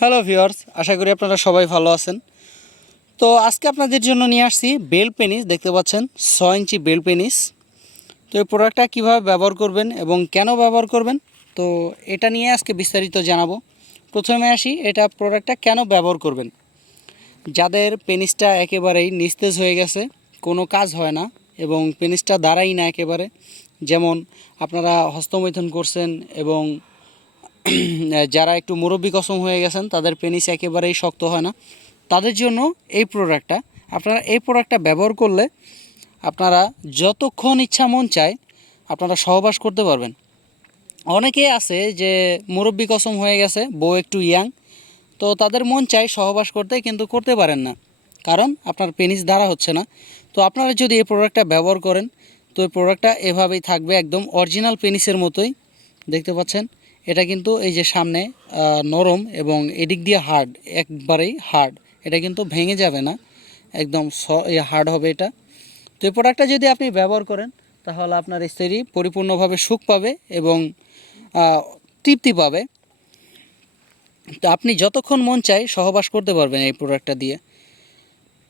Hello viewers, আশা করি আপনারা সবাই ভালো আছেন। তো আজকে আপনাদের জন্য নিয়ে আসছি বেল পেনিস। দেখতে পাচ্ছেন 6 ইঞ্চি বেল পেনিস। তো এই প্রোডাক্টটা কীভাবে ব্যবহার করবেন এবং কেন ব্যবহার করবেন, তো এটা নিয়ে আজকে বিস্তারিত জানাবো। প্রথমে আসি, এটা প্রোডাক্টটা কেন ব্যবহার করবেন। যাদের পেনিসটা একেবারেই নিস্তেজ হয়ে গেছে, কোনো কাজ হয় না এবং পেনিসটা দাঁড়াই না একেবারে, যেমন আপনারা হস্তমৈথুন করছেন এবং যারা একটু মুরব্বি কসম হয়ে গেছেন, তাদের পেনিস একেবারেই শক্ত হয় না, তাদের জন্য এই প্রোডাক্টটা। আপনারা এই প্রোডাক্টটা ব্যবহার করলে আপনারা যতক্ষণ ইচ্ছা মন চায় আপনারা সহবাস করতে পারবেন। অনেকেই আছে যে মুরব্বি কসম হয়ে গেছে, বউ একটু ইয়াং, তো তাদের মন চায় সহবাস করতে কিন্তু করতে পারেন না, কারণ আপনার পেনিস দ্বারা হচ্ছে না। তো আপনারা যদি এই প্রোডাক্টটা ব্যবহার করেন, তো এই প্রোডাক্টটা এভাবেই থাকবে, একদম অরিজিনাল পেনিসের মতোই। দেখতে পাচ্ছেন এটা কিন্তু এই যে সামনে নরম এবং এদিক দিয়ে হার্ড, একবারেই হার্ড। এটা কিন্তু ভেঙে যাবে না, একদম হার্ড হবে এটা। তো এই প্রোডাক্টটা যদি আপনি ব্যবহার করেন, তাহলে আপনার স্ত্রী পরিপূর্ণভাবে সুখ পাবে এবং তৃপ্তি পাবে। তো আপনি যতক্ষণ মন চায় সহবাস করতে পারবেন এই প্রোডাক্টটা দিয়ে।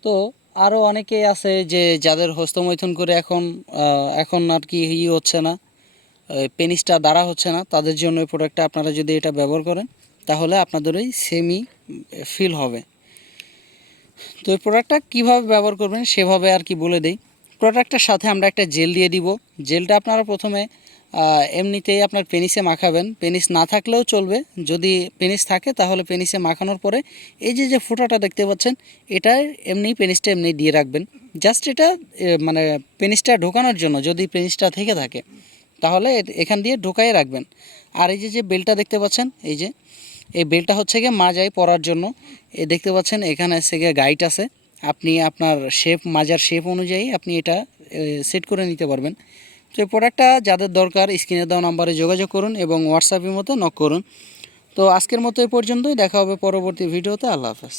তো আরও অনেকেই আছে যে যাদের হস্তমৈথুন করে এখন আর কি হচ্ছে না, পেনিসটা দাঁড়া হচ্ছে না, তাদের জন্য এই প্রোডাক্টটা আপনারা যদি এটা ব্যবহার করেন, তাহলে আপনাদের ওই সেমি ফিল হবে। তো এই প্রোডাক্টটা কীভাবে ব্যবহার করবেন সেভাবে আর কি বলে দিই। প্রোডাক্টটার সাথে আমরা একটা জেল দিয়ে দিব। জেলটা আপনারা প্রথমে এমনিতেই আপনার পেনিসে মাখাবেন, পেনিস না থাকলেও চলবে। যদি পেনিস থাকে তাহলে পেনিসে মাখানোর পরে এই যে ফোঁটাটা দেখতে পাচ্ছেন, এটা পেনিসটা এমনি দিয়ে রাখবেন। জাস্ট এটা মানে পেনিসটা ঢোকানোর জন্য, যদি পেনিসটা থেকে থাকে তাহলে এখান দিয়ে ঢোকাই রাখবেন। আর এই যে বেলটা দেখতে পাচ্ছেন, এই বেলটা হচ্ছে গিয়ে মাজায় পরার জন্য। দেখতে পাচ্ছেন এখানে হচ্ছে গিয়ে গাইড আছে, আপনি আপনার মাজার শেপ অনুযায়ী আপনি এটা সেট করে নিতে পারবেন। তো এই প্রোডাক্টটা যাদের দরকার স্ক্রিনে দেওয়া নাম্বারে যোগাযোগ করুন এবং হোয়াটসঅ্যাপের মতো নক করুন। তো আজকের মতো এই পর্যন্তই, দেখা হবে পরবর্তী ভিডিওতে। আল্লাহ হাফেজ।